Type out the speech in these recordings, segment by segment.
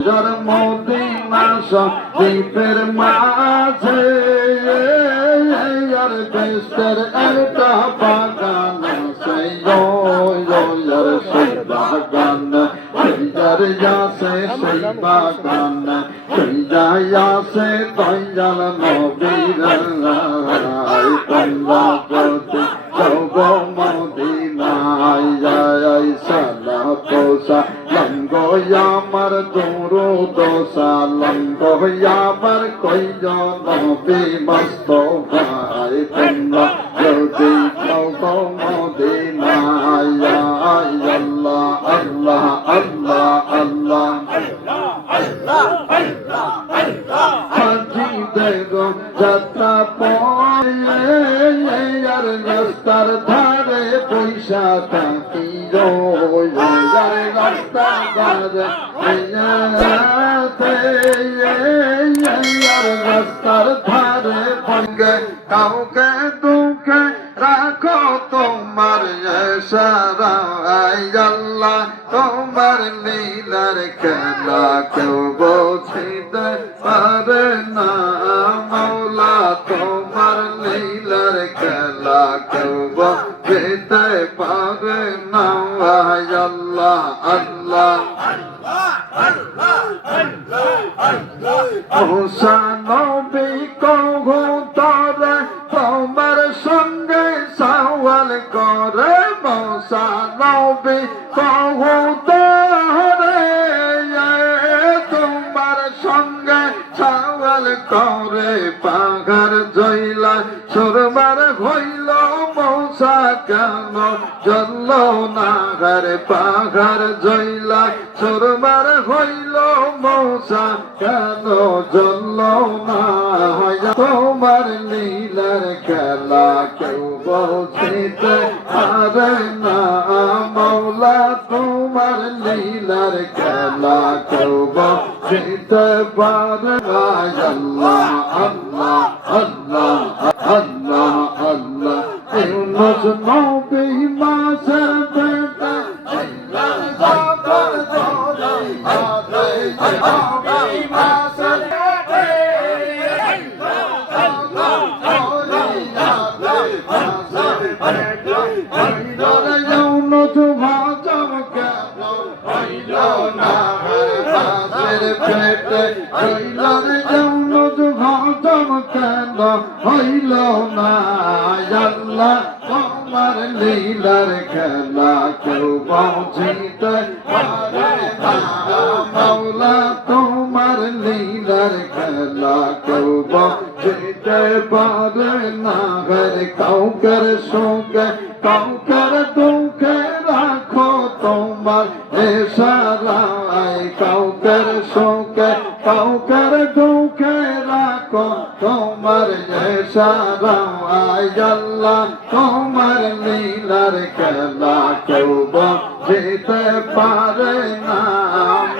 Medina শরীফের মাঝে আর বেস্তের একটা বাগান সেই আর সেই বাগান যার যাসে সেই বাগান সেই যায় আসে দয়াল নবীর তোমরা যদি যাও মদিনায় যায় সালাত সালাম গো আমার দুরূদ সালাম গো আমার কয়জন নবী মুস্তাফায় তোমরা যদি যাও মদিনায় আল্লাহ আল্লাহ আল্লাহ আল্লাহ হাজিদের যাত্রা পরে আর রাস্তার ধারে পয়সা থাকি রাস্তার ধারে রাস্তার ধারে ভঙ্গে কাউকে দুঃখে রাখো তোমার সারাই আল্লাহ তোমার লীলার খেলা কেউ বুঝিতে পারে না মৌলা তোমার লীলার খেলা কেউ বুঝিতে পারে না আল্লাহ আল্লাহ মুসা নবী কবুতরে তোমার সঙ্গে সওয়াল করে মুসা নবী কবুতরে তোমার সঙ্গে সওয়াল করে পাহাড় জইলা সুরবার হইল মৌসা কেন জল না ঘরে পাহাড় জইলা সুরবার হইল মৌসা কেন জল না তোমার লীলার খেলা কেউ বুঝিতে পারে না মৌলা তোমার লীলার খেলা কেউ বুঝিতে পারে না আল্লাহ আল্লাহ আল্লাহ আল্লাহ আল্লাহ ইউনুস নবী মাছের পেটে হইল না আল্লাহ তোমার লীলার খেলা কেউ বুঝিতে পারে না মৌলা তোমার লীলার খেলা কেউ বুঝিতে পারে না কাউকের সুখে কাউকের দুঃখে রাখো তোমার ইশারায় কাউকের সুখে কাউকের দুঃখে রাখো তোমার ইশারায় আল্লাহ তোমার লীলার খেলা কেউ বুঝিতে পারে না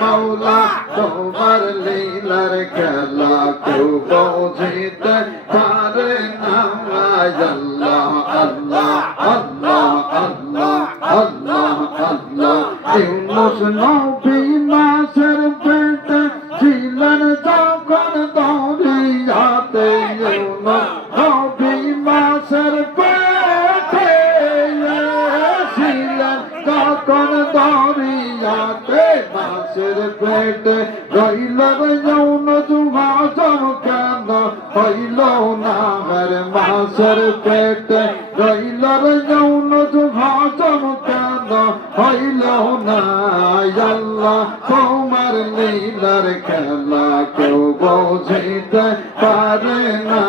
মৌলা তোমার লীলার খেলা কেউ বুঝিতে পারে না আল্লাহ আল্লাহ আল্লাহ আল্লাহ আল্লাহ আল্লাহ ইউনুস নবী মাছের পেটে ছিলেন যখন দরিয়াতে ইউনুস নবী মাছের পেটে ছিলেন তখন দরিয়াতে মাছের পেটে রইল ইউনুস হজম কেন হইল না মাছের পেটে রইল ইউনুস হজম কেন হইল না আল্লাহ তোমার লীলার খেলা কেউ বুঝিতে পারে না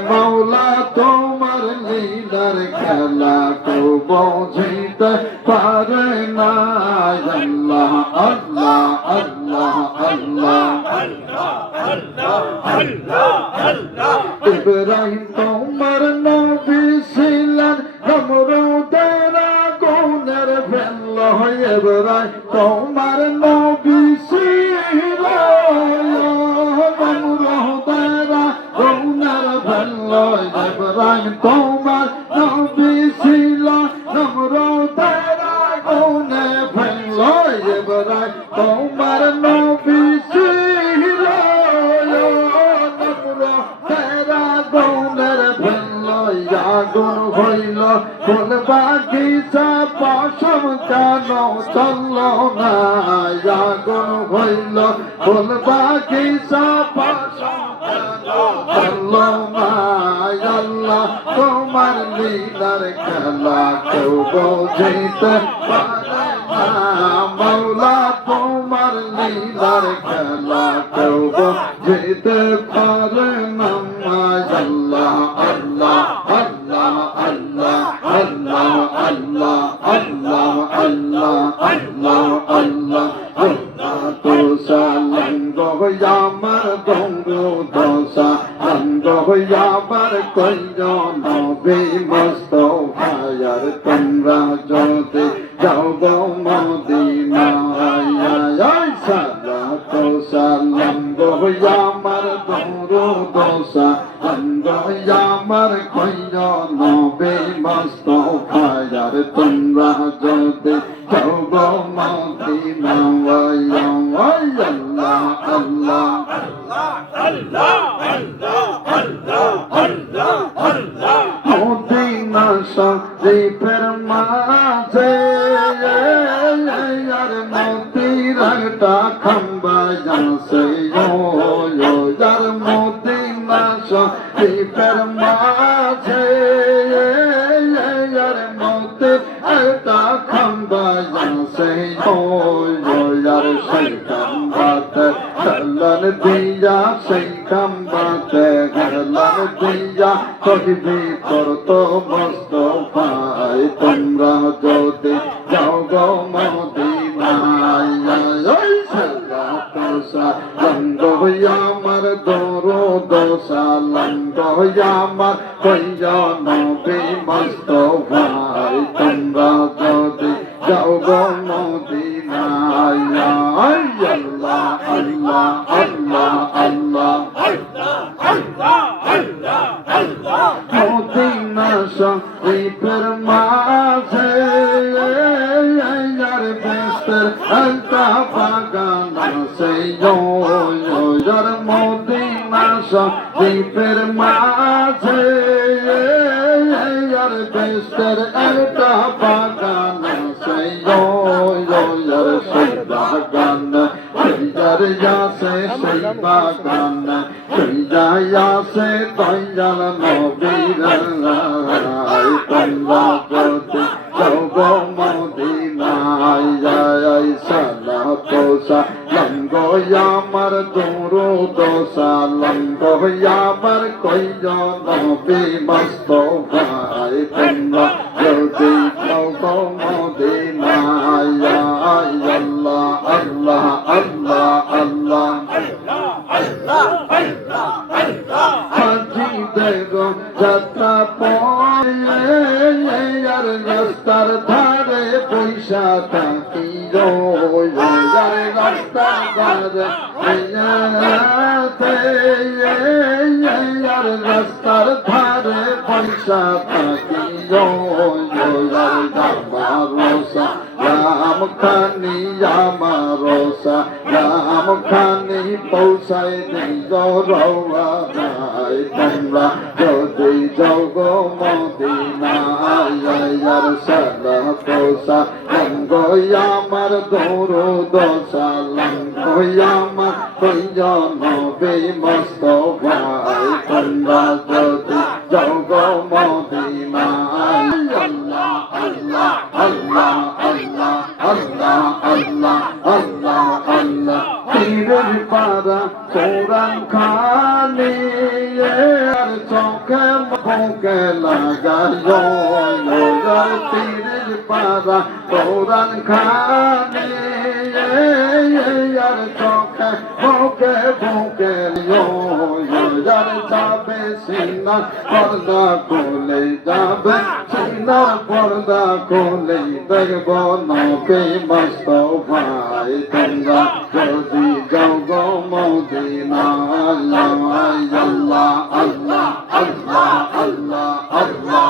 মৌলা তোমার লীলার খেলা কেউ বুঝিতে পারে না আল্লাহ আল্লাহ আল্লাহ আল্লাহ ইব্রাহিম তোমার নবী ছিলেন নমরুদের আগুনের ফেলল ইব্রাহিম তোমার নবী ছিলেন নমরুদের আগুনের ফেলল ইব্রাহিম তোমার নবী ছিলেন নমরুদের আগুনে ফেলল ইব্রাহিম তোমার নবী ফুল বাগিচা পশম কেন চললো না আগুন হইল ফুল বাগিচা পশম কেন চললো না আল্লাহ তোমার লীলার খেলা কেউ বুঝিতে পারে না মৌলা তোমার লীলার খেলা কেউ বুঝিতে পারে না আল্লাহ আল্লাহ আল্লাহ আল্লাহ আল্লাহ আল্লাহ আল্লাহ আল্লাহ আল্লাহ আল্লাহ তো সালঙ্গ আমার দঙ্গু দোসা অঙ্গ আমার কইজন নবী মুস্তাফায়ার তোমরা যদি যাও গো মদিনায় সালাত সালাম গো আমার দঙ্গু দোসা অঙ্গ আমার কইজন নবী মুস্তাফায়ার তোমরা যদি যাও গো মদিনায় আল্লাহ আল্লাহ মদিনা শরীফের মাঝে আর মতির একটা খাম্বা আছে যার মদিনা শরীফের মাঝে আর মতির একটা খাম্বা আছে আর সেই খাম্বাতে গেলান দিয়া সেই খাম্বাতে গেলান দিয়া কহিবি করতো মুস্তাফায় তোমরা যদি যাও গো মদিনায় সালাত সালাম গো আমার দরুদ সালাম গো আমার কইয়া নবী মুস্তাফায় তোমরা যদি যাও গো মদিনায় আল্লাহ আল্লাহ আল্লাহ আল্লাহ মদিনা শরীফের মাঝে আর বেস্তের একটা বাগান আছে যার মদিনা শরীফের মাঝে আর বেস্তের একটা বাগান আছে আর সেই বাগান যার যাসে সেই বাগান সেই যায়াসে দয়াল নবীর তোমরা যদি যাও গো মদিনায় যায় সালাত সালাম গো আমার দরুদ সালাম গো আমার কইজন নবী মুস্তাফায় তোমরা যদি যাও গো মদিনায় আল্লাহ আল্লাহ আল্লাহ আল্লাহ হাজিদের যাত্রা পরে আর রাস্তার ধারে পয়সা থাকি রাস্তার ধারে আর রাস্তার ধারে পয়সা থাকি রোসা রাম খানি আমার রাম খানি পৌঁছায় দিল রওয়া যায় তোমরা যদি যাও গো মদিনায় আর সালাত সালাম গো আমার দরুদ সালাম গো আমার কইজন নবী মুস্তাফায় তোমরা যদি যাও গো মদিনায় আল্লাহ আল্লাহ আল্লাহ আল্লাহ আল্লাহ আল্লাহ আল্লাহ আল্লাহ পীরের পারা কোরআন খানি আর চোখে মুখে লাগায় পীরের পারা কোরআন খানি আর চোখে মুখে মুখে যার যাবে সিনা পর্দা খুলে যাবে সিনা পর্দা খুলে দেখব নবী মুস্তাফায় তোমরা যদি যাও গো মদিনায় আল্লাহ আল্লাহ আল্লাহ আল্লাহ আল্লাহ আল্লাহ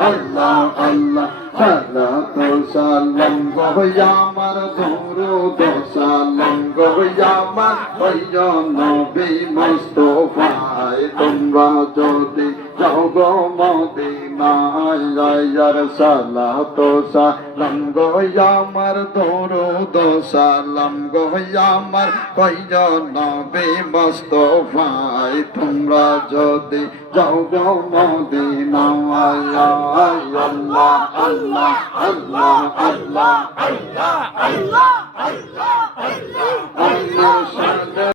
আল্লাহ আল্লাহ সালাত সালাম গো আমার দরুদ সালাম গো আমার কইজন নবী মুস্তাফায় ভাই তোমরা যদি যাও গো মদিনায় যাইয়ার সালাত সালাম গো আমার দরুদ সালাম গো আমার কয়জন নবী মুস্তাফায় তোমরা যদি যাও গো মদিনায় আল্লাহ আল্লাহ আল্লাহ আল্লাহ আল্লাহ আল্লাহ আল্লাহ আল্লাহ